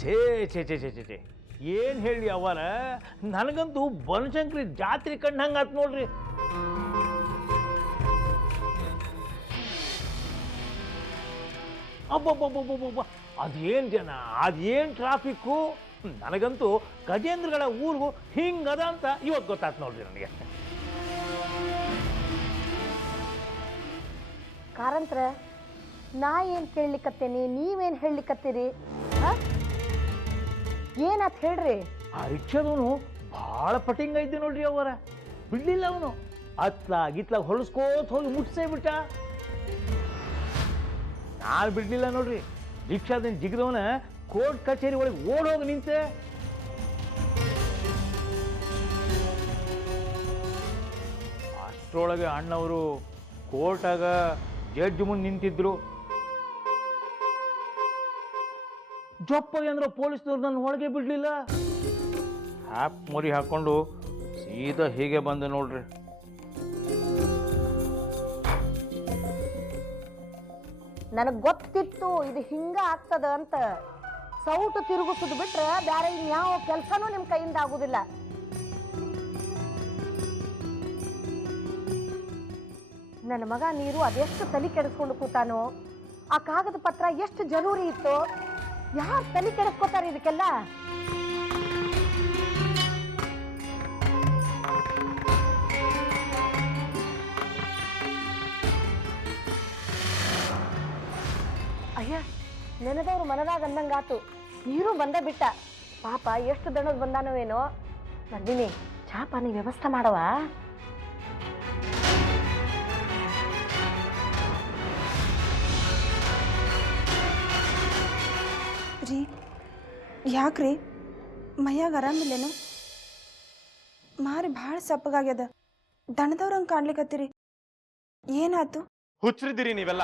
ಛೇ ಛೇ ಛೇ ಛೇ ಛೇ ಛೇ ಏನು ಹೇಳಿ ಅವರ ನನಗಂತೂ ಬನಶಂಕರಿ ಜಾತ್ರೆ ಕಂಡಂಗೆ ಆತ್ ನೋಡ್ರಿ. ಅಬ್ಬಬ್ಬಬ್ಬಬ್ಬಬ್ಬ ಅದೇನು ಜನ, ಅದೇನು ಟ್ರಾಫಿಕ್ಕು. ನನಗಂತೂ ಗಜೇಂದ್ರಗಳ ಊರಿಗೂ ಹಿಂಗದ ಅಂತ ಇವತ್ತು ಗೊತ್ತಾಯ್ತು ನೋಡ್ರಿ ನನಗೆ. ಕಾರಂತ್ರ ನಾ ಏನು ಕೇಳಲಿಕ್ಕತ್ತೇನಿ, ನೀವೇನು ಹೇಳಲಿಕ್ಕತ್ತೀರಿ? ಏನಾತ್ ಹೇಳ್ರಿ? ಆ ರಿಕ್ಷಾದವನು ಭಾಳ ಪಟಿಂಗ ಇದ್ದೆ ನೋಡ್ರಿ ಅವರ, ಬಿಡ್ಲಿಲ್ಲ ಅವನು. ಅತ್ಲಾಗಿತ್ಲಾಗ ಹೊಳಸ್ಕೋತ ಹೋಗಿ ಮುಟ್ಸೇ ಬಿಟ್ಟ. ನಾನು ಬಿಡ್ಲಿಲ್ಲ ನೋಡ್ರಿ, ರಿಕ್ಷಾದಿಂದ ಜಿಗಿದವನ ಕೋರ್ಟ್ ಕಚೇರಿ ಒಳಗೆ ಓಡೋಗಿ ನಿಂತೆ. ಅಷ್ಟರೊಳಗೆ ಅಣ್ಣವರು ಕೋರ್ಟಾಗ ಜಡ್ಜ್ ಮುಂದೆ ನಿಂತಿದ್ರು. ಜೊಪ್ಪಗೆ ಅಂದ್ರೆ ಪೊಲೀಸ್ನವ್ರು ನನ್ನ ಒಳಗೆ ಬಿಡ್ಲಿಲ್ಲ. ಹ್ಯಾಪ್ ಮೊರಿ ಹಾಕೊಂಡು ಸೀದಾ ಹೀಗೆ ಬಂದೆ ನೋಡ್ರಿ. ನನಗೆ ಗೊತ್ತಿತ್ತು ಇದು ಹಿಂಗ ಆಗ್ತದ ಅಂತ. ಸೌಟು ತಿರುಗಿಸೋದು ಬಿಟ್ರೆ ಬೇರೆ ಇನ್ಯಾವ ಕೆಲಸನೂ ನಿಮ್ಮ ಕೈಯಿಂದ ಆಗುದಿಲ್ಲ. ನನ್ನ ಮಗ ನೀರು ಅದೆಷ್ಟು ತಲೆ ಕೆಡಿಸ್ಕೊಂಡು ಕೂತಾನೋ. ಆ ಕಾಗದ ಪತ್ರ ಎಷ್ಟು ಜರೂರಿ ಇತ್ತು. ಯಾರು ತಲೆ ಕೆಡಿಸ್ಕೋತಾರೆ ಇದಕ್ಕೆಲ್ಲ? ಅಯ್ಯ, ನೆನೆದವ್ರು ಮನದಾಗ ಅಂದಂಗಾತು. ನೀರು ಬಂದ ಬಿಟ್ಟ. ಪಾಪ ಎಷ್ಟು ದಣದ್ ಬಂದಾನೋ ಏನೋ. ನಂದಿನಿ, ಚಾ ಪಾನಿ ವ್ಯವಸ್ಥೆ ಮಾಡವ? ರೀ, ಯಾಕ್ರಿ ಮೈಯಾಗ ಆರಾಮಿಲ್ಲೇನು? ಮಾರಿ ಭಾಳ ಸಪ್ಪಗಾಗ್ಯದ. ದಣದವ್ರಂಗೆ ಕಾಣ್ಲಿಕತ್ತೀರಿ, ಏನಾತು? ಹುಚ್ಚರಿದ್ದೀರಿ ನೀವೆಲ್ಲ.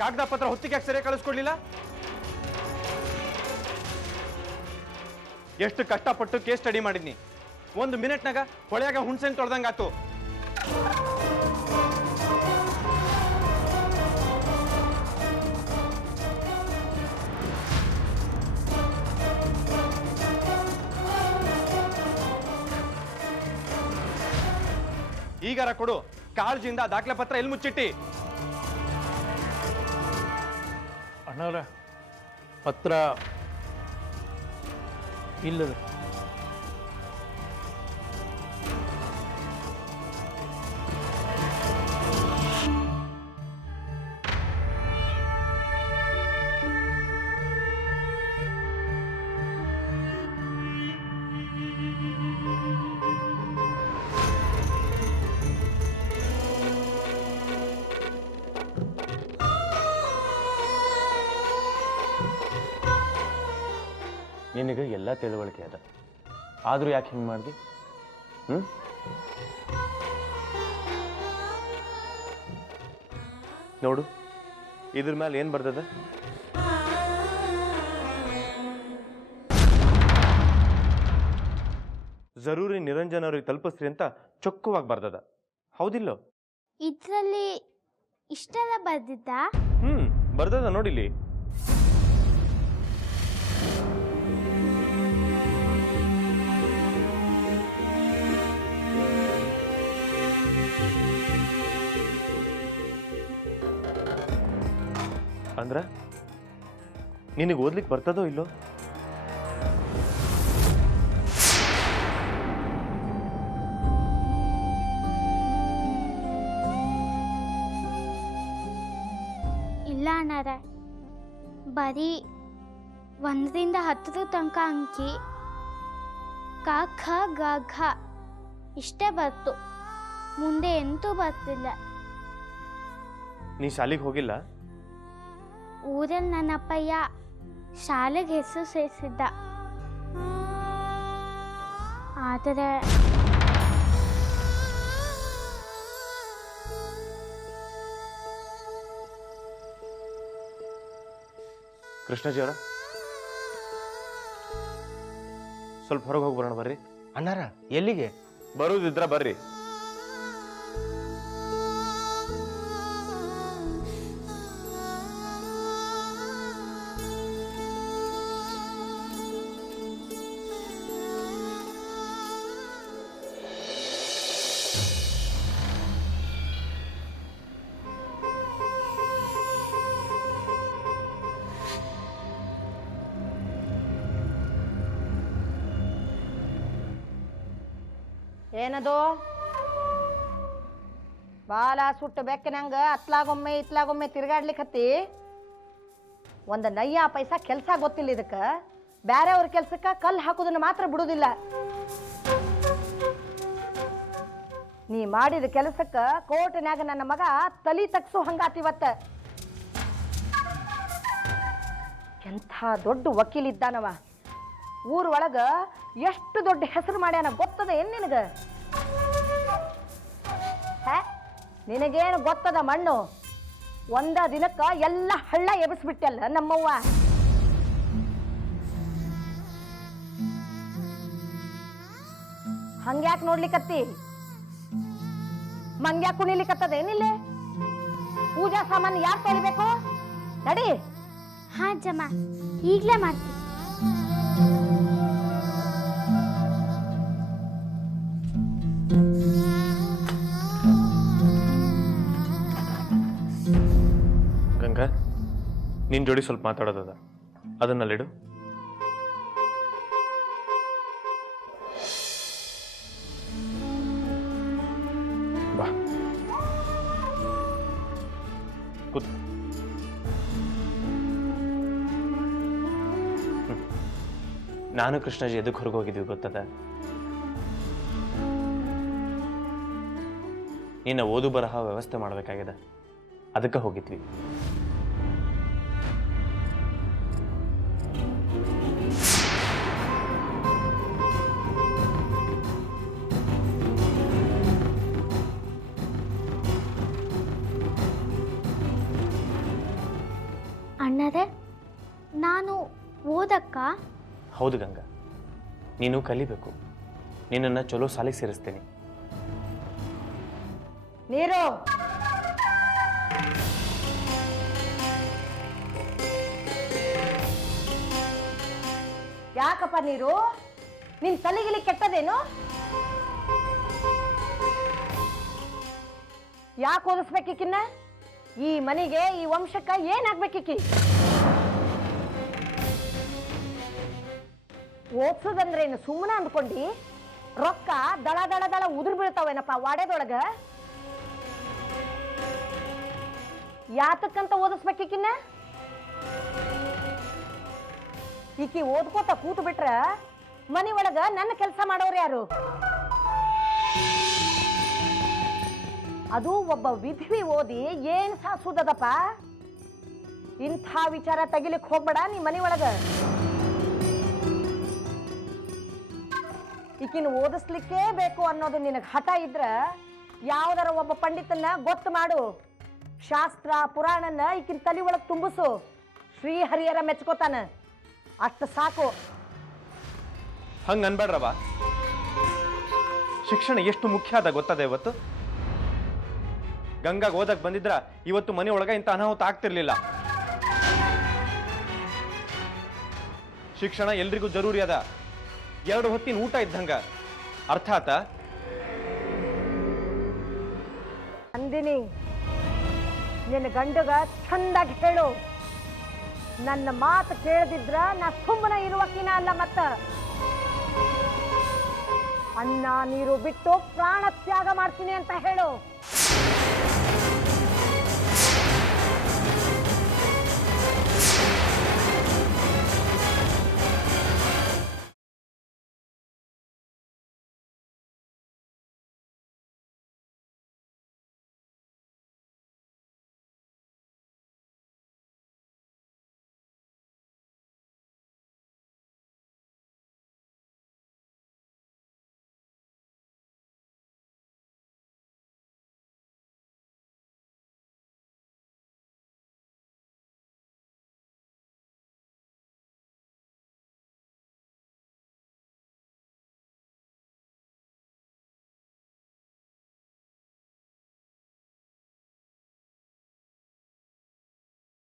ಕಾಗದ ಪತ್ರ ಹೊತ್ತಿಗೆ ಯಾಕೆ ಸರಿಯಾಗಿ ಕಳಿಸ್ಕೊಡ್ಲಿಲ್ಲ? ಎಷ್ಟು ಕಷ್ಟಪಟ್ಟು ಕೇಸ್ ಸ್ಟಡಿ ಮಾಡಿದ್ನಿ. 1 ಮಿನಿಟ್ನಾಗ ಹೊಳೆಯಾಗ ಹುಣ್ಸೆನ್ ತೊಳ್ದಂಗಾತು. ಈಗಾರ ಕೊಡು. ಕಾಳಜಿಯಿಂದ ದಾಖಲೆ ಪತ್ರ ಎಲ್ಲಿ ಮುಚ್ಚಿಟ್ಟಿ? ಅಣ್ಣವ್ರ ಪತ್ರ ಇಲ್ಲದ. ನಿನಗೆ ಎಲ್ಲ ತಿಳುವಳಿಕೆ ಅದ, ಆದರೂ ಯಾಕೆ ಹಿಂಗೆ ಮಾಡ್ದಿ? ನೋಡು, ಇದ್ರ ಮೇಲೆ ಏನು ಬರ್ತದ? ಜರೂರಿ ನಿರಂಜನ್ ಅವ್ರಿಗೆ ತಲುಪಿಸ್ರಿ ಅಂತ ಚೊಕ್ಕವಾಗಿ ಬರ್ತದ, ಹೌದಿಲ್ಲೋ? ಇದರಲ್ಲಿ ಇಷ್ಟೆಲ್ಲ ಬರ್ದಿದ್ದ? ಬರ್ತದ ನೋಡಿಲಿ. ಅಂದ್ರ ನಿನಗೆ ಓದ್ಲಿಕ್ಕೆ ಬರ್ತದೋ ಇಲ್ಲೋ? ಇಲ್ಲ ಅಣ್ಣಾರ, ಬರೀ 1ರಿಂದ 10 ತನಕ ಅಂಕಿ ಕ ಖ ಗ ಘ ಇಷ್ಟೇ ಬರ್ತು. ಮುಂದೆ ಎಂತೂ ಬರ್ತಿಲ್ಲ. ನೀ ಶಾಲೆಗೆ ಹೋಗಿಲ್ಲ? ಊರಲ್ಲಿ ನನ್ನ ಅಪ್ಪಯ್ಯ ಶಾಲೆಗೆ ಹೆಸರು ಸೇರಿಸಿದ್ದ. ಆದರೆ ಕೃಷ್ಣಜಿಯವರ ಸ್ವಲ್ಪ ಹೊರಗೆ ಹೋಗಿ ಬರೋಣ ಬರ್ರಿ. ಅಣ್ಣಾರ ಎಲ್ಲಿಗೆ? ಬರುದಿದ್ರ ಬರ್ರಿ. ಏನದು ಬಾಲ ಸುಟ್ಟು ಬೆಕ್ಕನಂಗ ಅತ್ಲಾಗೊಮ್ಮೆ ಇತ್ಲಾಗೊಮ್ಮೆ ತಿರ್ಗಾಡ್ಲಿಕ್ಕತ್ತಿ. ಒಂದು ನಯ್ಯ ಪೈಸಾ ಕೆಲಸ ಗೊತ್ತಿಲ್ಲ ಇದಕ್ಕೆ. ಬ್ಯಾರೆಯವ್ರ ಕೆಲ್ಸಕ್ಕೆ ಕಲ್ಲು ಹಾಕೋದನ್ನ ಮಾತ್ರ ಬಿಡುದಿಲ್ಲ. ನೀ ಮಾಡಿದ ಕೆಲಸಕ್ಕೆ ಕೋರ್ಟ್ನ್ಯಾಗ ನನ್ನ ಮಗ ತಲಿ ತಗ್ಸು ಹಂಗಾತಿವತ್ತ. ಎಂಥ ದೊಡ್ಡ ವಕೀಲಿದ್ದಾನವ. ಊರ ಒಳಗ ಎಷ್ಟು ದೊಡ್ಡ ಹೆಸರು ಮಾಡ್ಯಾನ ಗೊತ್ತದ ಏನ್ ನಿನಗ? ನಿನಗೇನು ಗೊತ್ತದ ಮಣ್ಣು? ಒಂದ ದಿನಕ್ಕ ಎಲ್ಲ ಹಳ್ಳ ಎಬ್ಬಿಸ್ಬಿಟ್ಟಲ್ಲ ನಮ್ಮವ್ವ. ಹಂಗ್ಯಾಕ್ ನೋಡ್ಲಿಕ್ಕತ್ತಿ? ಮಂಗ್ಯಾಕ್ ಕುಣಿಲಿಕ್ಕತ್ತದ ಏನಿಲ್ಲ? ಪೂಜಾ ಸಾಮಾನು ಯಾಕೆ ತೊಳಿಬೇಕು? ನಡಿ. ಹಾ ಜಮ್ಮ, ಈಗಲೇ ಮಾಡ್ತೀನಿ. ಗಂಗಾ, ನಿನ್ ಜೋಡಿ ಸ್ವಲ್ಪ ಮಾತಾಡೋದದ, ಅದನ್ನಲ್ಲಿಡು. ಬಾ ಕೂತ್. ನಾನು ಕೃಷ್ಣಜಿ ಎದಕ್ಕೆ ಹೊರಗೆ ಹೋಗಿದ್ವಿ ಗೊತ್ತದ? ನಿನ್ನ ಓದು ಬರಹ ವ್ಯವಸ್ಥೆ ಮಾಡಬೇಕಾಗಿದೆ, ಅದಕ್ಕೆ ಹೋಗಿದ್ವಿ. ಅಣ್ಣರೇ, ನಾನು ಓದಕ್ಕ? ಹೌದು ಗಂಗಾ, ನೀನು ಕಲಿಬೇಕು. ನಿನ್ನನ್ನು ಚಲೋ ಸಾಲಿಗೆ ಸೇರಿಸ್ತೇನೆ. ನೀರು ಯಾಕಪ್ಪ? ನೀರು ನಿನ್ ತಲೆಗಿಲಿ ಕೆಟ್ಟದೇನು? ಯಾಕೆ ಓದಿಸ್ಬೇಕಿನ್ನ? ಈ ಮನೆಗೆ, ಈ ವಂಶಕ್ಕ ಏನಾಗ್ಬೇಕಿಕ್ಕಿ? ಓದ್ಸೋದಂದ್ರೇನು ಸುಮ್ಮನೆ ಅಂದ್ಕೊಂಡಿ? ರೊಕ್ಕ ದಳ ದಳ ದಳ ಉದುರು ಬೀಳ್ತಾವೇನಪ್ಪ ವಾಡೆದೊಳಗ. ಯಾತಕ್ಕಂತ ಓದಿಸ್ಬೇಕಿನ್ನ? ಈಕಿ ಓದ್ಕೋತ ಕೂತು ಬಿಟ್ರ ಮನಿ ಒಳಗ ನನ್ನ ಕೆಲಸ ಮಾಡೋರು ಯಾರು? ಅದು ಒಬ್ಬ ವಿಧವಿ ಓದಿ ಏನ್ ಸಾಸುದದಪ್ಪ? ಇಂಥ ವಿಚಾರ ತೆಗಿಲಿಕ್ ಹೋಗ್ಬೇಡ ನೀ ಮನಿ ಒಳಗ. ಈಕಿನ ಓದಿಸ್ಲಿಕ್ಕೇ ಬೇಕು ಅನ್ನೋದು ನಿನಗೆ ಹಠ ಇದ್ರ ಯಾವ್ದಾರ ಒಬ್ಬ ಪಂಡಿತನ್ನ ಗೊತ್ತು ಮಾಡು. ಶಾಸ್ತ್ರ ಪುರಾಣನ ಈಕಿನ ತಲೆ ಒಳಗೆ ತುಂಬಿಸು. ಶ್ರೀಹರಿಯರ ಮೆಚ್ಕೋತಾನ, ಅಷ್ಟು ಸಾಕು. ಹಂಗ ಅನ್ಬೇಡ್ರವ. ಶಿಕ್ಷಣ ಎಷ್ಟು ಮುಖ್ಯ ಅದ ಗೊತ್ತದ ಇವತ್ತು? ಗಂಗಾಗ ಓದಕ್ ಬಂದಿದ್ರ ಇವತ್ತು ಮನೆ ಒಳಗ ಇಂಥ ಅನಾಹುತ ಆಗ್ತಿರ್ಲಿಲ್ಲ. ಶಿಕ್ಷಣ ಎಲ್ರಿಗೂ ಜರೂರಿ ಅದ. 2 ಹೊತ್ತಿನ ಊಟ ಇದ್ದಂಗ, ಅರ್ಥ ಆತ? ಅಂದಿನಿ, ನಿನ್ನ ಗಂಡಗ ಚಂದಾಗಿ ಹೇಳು. ನನ್ನ ಮಾತು ಕೇಳದಿದ್ರ ನಾ ಸುಮ್ಮನೆ ಇರುವಕಿನ ಅಲ್ಲ. ಮತ್ತ ಅನ್ನ ನೀರು ಬಿಟ್ಟು ಪ್ರಾಣ ತ್ಯಾಗ ಮಾಡ್ತೀನಿ ಅಂತ ಹೇಳು.